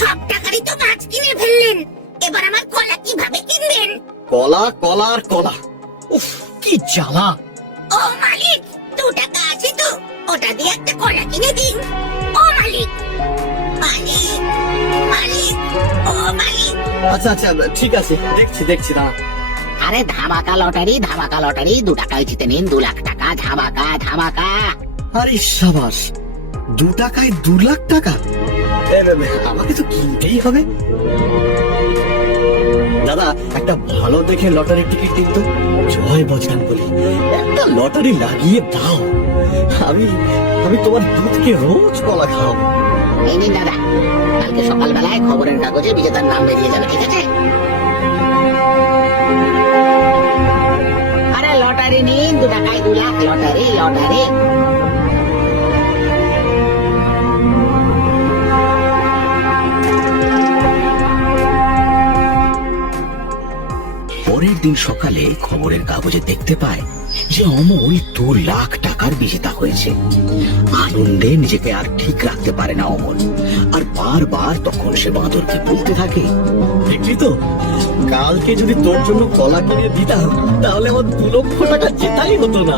সব টাকারই তো মাছ কিনে ফেললেন, এবার আমার কলা কিভাবে কিনবেন? কলা কলা আর কলা, উফ কি জ্বালা। ও মালিক, 2 টাকা আছে তো, ওটা দিয়ে একটা কলা কিনে দিন। ও মালিক, মালিক, মালিক, ও মালিক। আচ্ছা আচ্ছা ঠিক আছে, দেখছি দাঁড়া। আরে ধামাকা লটারি, ধামাকা লটারি, 2 টাকায় জিতে নিন 2 লাখ টাকা, ধামাকা ধামাকা। আরে সাবাস, 2 টাকায় 2 লাখ টাকা। আমাকে তো কিনতেই হবে। দাদা, একটা ভালো দেখে লটারির টিকিট কিন্তু জয় বজরং বলি, একটা লটারি লাগিয়ে দাও। আমি তোমার দুধকে রোজ কলা খাওয়াবো। এই নিন দাদা, কালকে সকালবেলায় খবরের কাগজে বিজেতার নাম বেরিয়ে যাবে, ঠিক আছে? আরে লটারি নিন, 2 টাকায় 2 লাখ, লটারি লটারি। পরের দিন সকালে খবরের কাগজে দেখতে পায় যে অমল 2 লাখ টাকার বিজেতা হয়েছে। আনন্দে নিজেকে আর ঠিক রাখতে পারে না অমল, আর বারবার তখন সে বাঁদরকে বলতে থাকে, দেখলি তো, কালকে যদি তোর জন্য কলা কিনে দিতাম তাহলে আমার 2 লক্ষ টাকা জেতাই হতো না।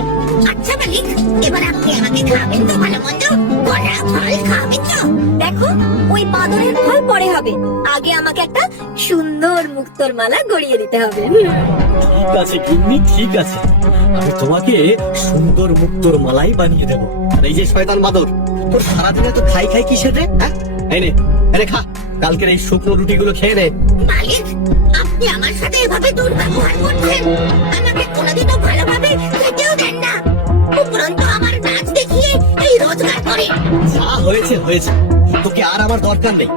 আচ্ছা মালিক, এবার আপনি আমাকে খাবেন তো ভালো মন্দ? কলা ফল খাবেন তো? দেখো, ওই বাঁদরের ফল পরে হবে, আগে আমাকে একটা সুন্দর মুক্তোর মালা গড়িয়ে দিতে হবে। ঠিক আছে গিন্নি, ঠিক আছে, আমি তোমাকে সুন্দর মুক্তোর মালাই বানিয়ে দেবো। আর এই যে শয়তান বাঁদর, তোর সারাদিনে তো খাই কিসের রে? হ্যাঁ, এই নে, আরে খা, কালকের এই শুকনো রুটিগুলো খেয়ে নে। মালিক, আপনি আমার সাথে এভাবে দুর্ব্যবহার করছেন, আমাকে কোনোদিনও ভালোভাবে খেতেও দেন না, উপরন্তু আমার নাচ দেখিয়ে এই রোজগার করে। যা হয়েছে হয়েছে, তোকে আর আমার দরকার নেই।